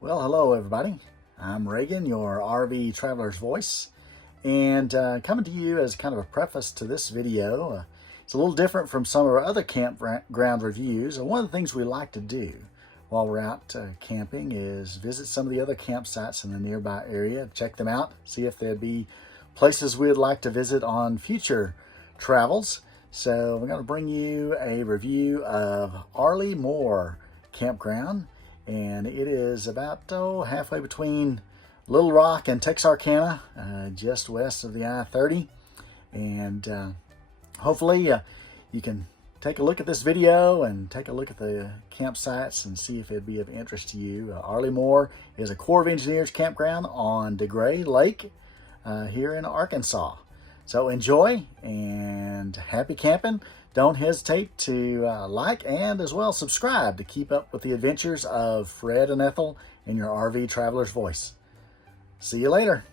Well, hello everybody. I'm Reagan, your RV Traveler's Voice, and coming to you as kind of a preface to this video. It's a little different from some of our other campground reviews. One of the things we like to do while we're out camping is visit some of the other campsites in the nearby area, check them out, see if there'd be places we'd like to visit on future travels. So we're going to bring you a review of Arlie Campground. And it is about halfway between Little Rock and Texarkana, just west of the I-30. And hopefully you can take a look at this video and take a look at the campsites and see if it'd be of interest to you. Arlie Moore is a Corps of Engineers campground on DeGray Lake here in Arkansas. So enjoy and happy camping. Don't hesitate to like and as well subscribe to keep up with the adventures of Fred and Ethel in your RV Traveler's Voice. See you later.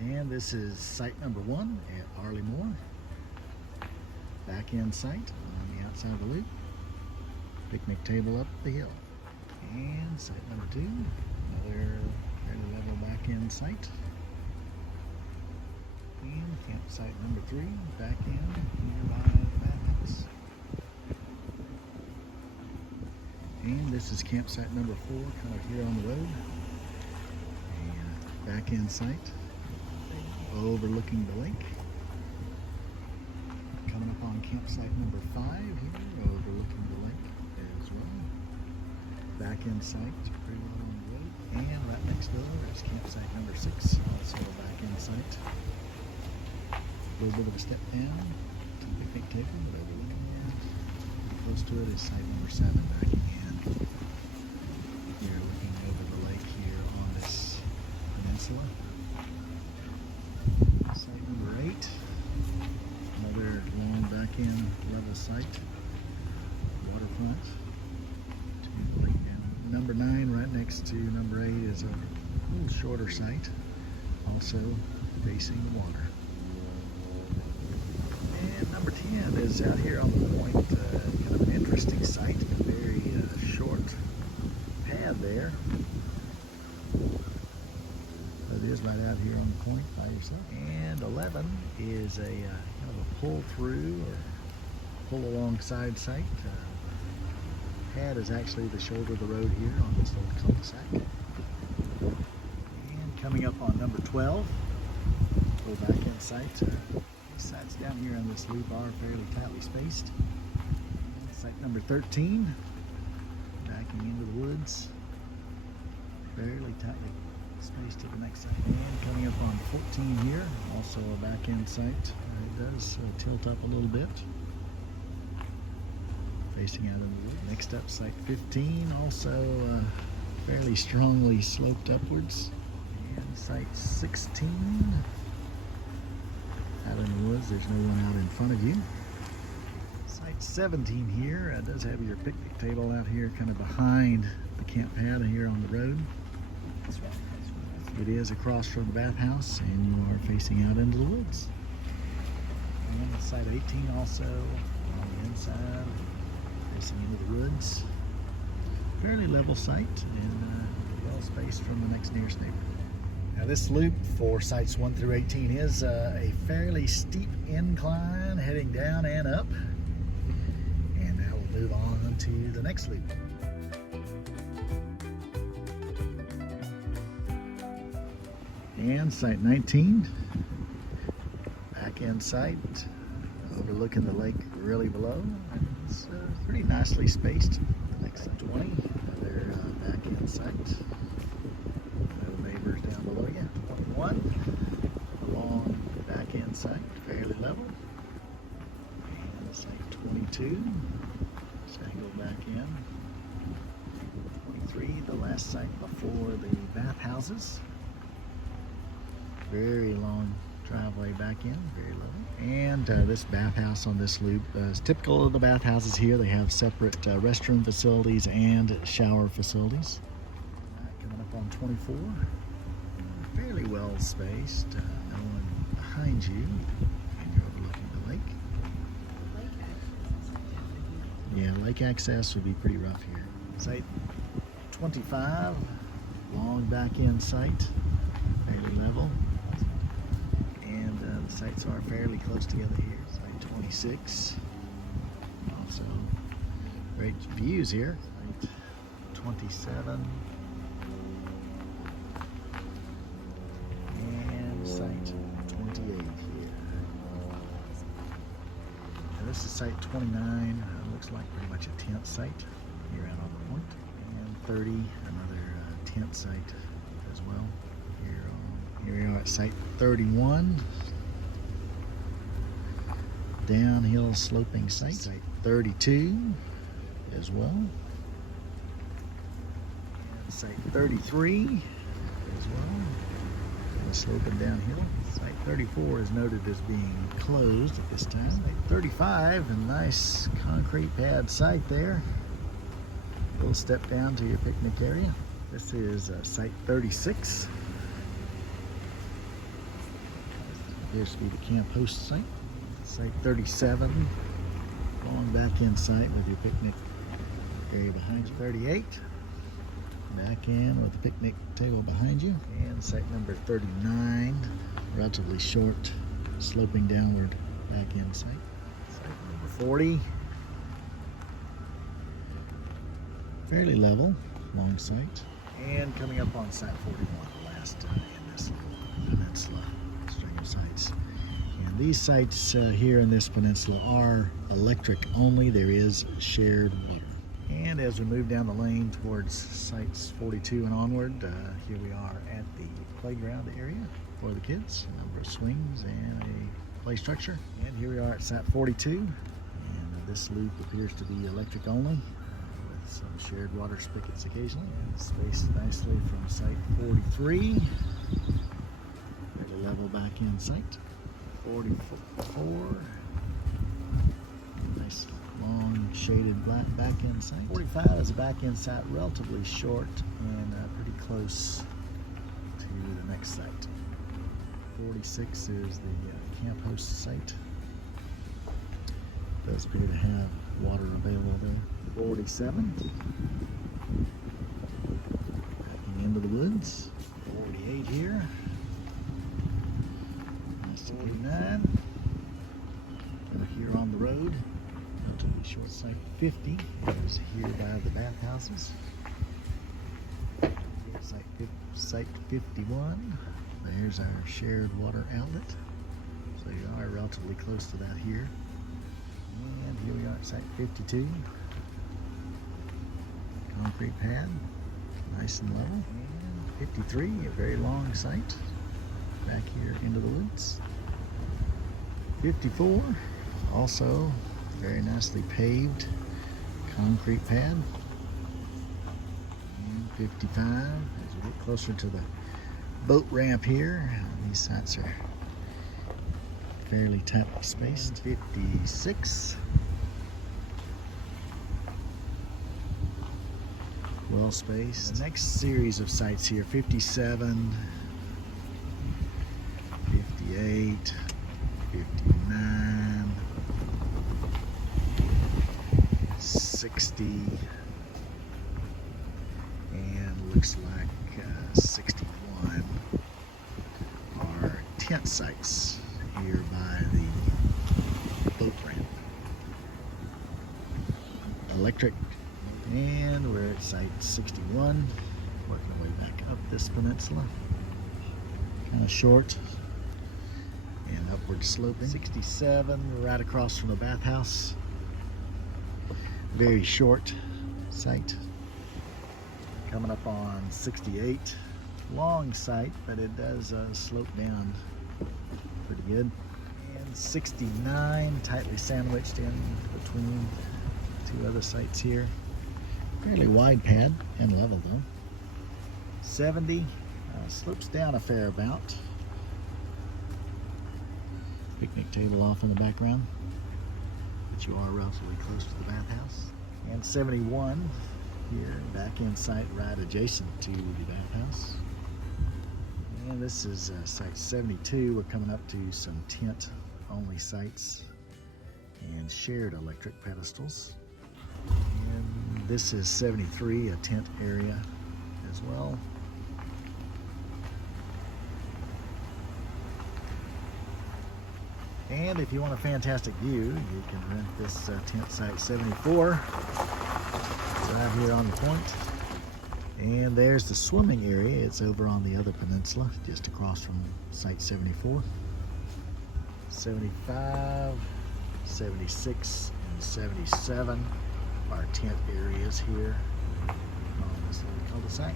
And this is site number 1 at Arlie Moore. Back end site on the outside of the loop. Picnic table up the hill. And site number 2, another fairly level back end site. And campsite number 3, back end nearby the bathhouse. And this is campsite number 4, kind of here on the road. And back end site overlooking the lake. Coming up on campsite number 5 here, overlooking the lake as well. Back end site, pretty well on the road. And right next door is campsite number 6, also a back end site. A little bit of a step down to the picnic table, but overlooking that. Close to it is site number 7, backing in. You're looking over the lake here on this peninsula. Site number 8, another long back end level site, waterfront. Number 9 right next to number 8 is a little shorter site, also facing the water. And number 10 is out here on the point, kind of an interesting site, a very short pad there. It is right out here on the point by yourself. And 11 is a kind of a pull through or pull alongside site. Pad is actually the shoulder of the road here on this little cul-de-sac. And coming up on number 12, little back end site. These sites down here on this loop are fairly tightly spaced. And site number 13, backing into the woods, fairly tightly spaced to the next site. And coming up on 14 here, also a back end site. It does tilt up a little bit, facing out in the wood. Next up, site 15, also fairly strongly sloped upwards. And site 16, out in the woods, there's no one out in front of you. Site 17 here does have your picnic table out here kind of behind the camp pad here on the road. That's right. It is across from the bathhouse and you are facing out into the woods. And site 18 also on the inside, facing into the woods. Fairly level site and well spaced from the next nearest neighbor. Now this loop for sites 1 through 18 is a fairly steep incline heading down and up. And now we'll move on to the next loop. And site 19, back end site, overlooking the lake really below. It's pretty nicely spaced. The next site 20, another back end site. No neighbors down below you. 21, a long back end site, fairly level. And site 22, just angle back in. 23, the last site before the bathhouses. Very long driveway back in, very level. And this bathhouse on this loop is typical of the bathhouses here. They have separate restroom facilities and shower facilities. Coming up on 24, fairly well spaced, no one behind you, and you're overlooking the lake. lake access would be pretty rough here. Site 25, long back end site, fairly level. And the sites are fairly close together here. Site 26, also great views here. Site 27. And site 28 here. Now this is site 29. Looks like pretty much a tent site here out on the point. And 30, another tent site as well. Here we are at site 31. Downhill sloping site. Site 32 as well. And site 33 as well. Sloping downhill. Site 34 is noted as being closed at this time. Site 35, a nice concrete pad site there. A little step down to your picnic area. This is site 36. Appears to be the camp host site. Site 37, long back in site with your picnic area behind you. 38. Back in with the picnic table behind you. And site number 39, relatively short, sloping downward back in site. Site number 40, fairly level, long site. And coming up on site 41, the last in this little peninsula string of sites. And these sites here in this peninsula are electric only. There is shared water. And as we move down the lane towards sites 42 and onward, here we are at the playground area for the kids. A number of swings and a play structure. And here we are at site 42. And this loop appears to be electric only with some shared water spigots occasionally. And spaced nicely from site 43. At a level back in site. 44. Nice long shaded black back end site. 45 is a back end site, relatively short and pretty close to the next site. 46 is the camp host site. Does appear to have water available there. 47, backing into the woods. 48 here. 49. Over here on the road. Relatively short site 50 is here by the bathhouses. Site 51, there's our shared water outlet. So you are relatively close to that here. And here we are at site 52. Concrete pad, nice and level. And 53, a very long site back here into the woods. 54, also very nicely paved concrete pad. And 55, as we get closer to the boat ramp here, these sites are fairly tightly spaced. 56, well spaced. The next series of sites here, 57, 58, 59, 60, and looks like 61 are tent sites here by the boat ramp. Electric, and we're at site 61, working our way back up this peninsula. Kind of short and upward sloping. 67, right across from the bathhouse. Very short site. Coming up on 68, long site, but it does slope down pretty good. And 69, tightly sandwiched in between two other sites here. Fairly wide pad and level though. 70, slopes down a fair amount. Picnic table off in the background, but you are relatively close to the bathhouse. And 71 here, back in site right adjacent to the bathhouse. And this is site 72. We're coming up to some tent only sites and shared electric pedestals. This is 73, a tent area as well. And if you want a fantastic view, you can rent this tent site 74. It's right here on the point. And there's the swimming area. It's over on the other peninsula, just across from site 74. 75, 76, and 77 are tent areas here on this little cul-de-sac.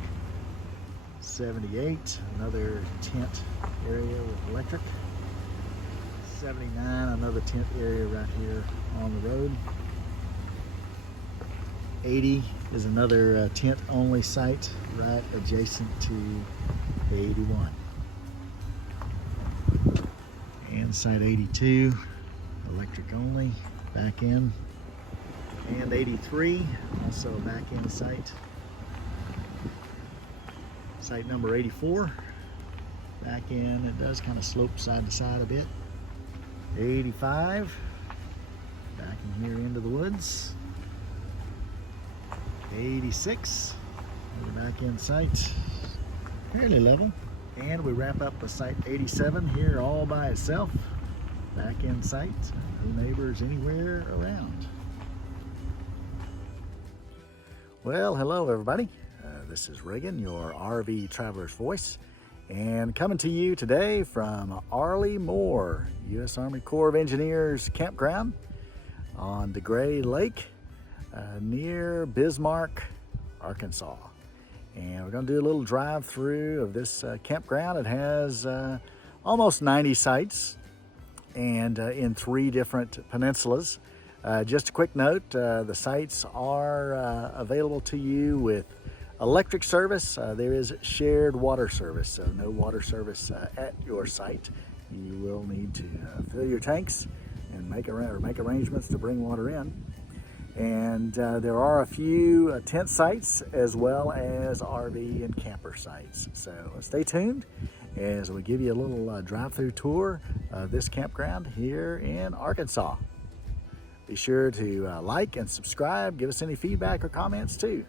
78, another tent area with electric. 79, another tent area right here on the road. 80 is another tent-only site right adjacent to the 81. And site 82, electric only, back in. And 83, also a back end site. Site number 84, back in. It does kind of slope side to side a bit. 85, back in here into the woods. 86, the back end site, fairly level. And we wrap up with site 87 here all by itself. Back end site, no neighbors anywhere around. Well, hello everybody. This is Reagan, your RV Traveler's Voice. And coming to you today from Arlie Moore, U.S. Army Corps of Engineers Campground on DeGray Lake near Bismarck, Arkansas. And we're going to do a little drive through of this campground. It has almost 90 sites and in 3 different peninsulas. Just a quick note, the sites are available to you with electric service. There is shared water service, so no water service at your site. You will need to fill your tanks and make arrangements to bring water in. And there are a few tent sites as well as RV and camper sites. So stay tuned as we give you a little drive-through tour of this campground here in Arkansas. Be sure to like and subscribe. Give us any feedback or comments too.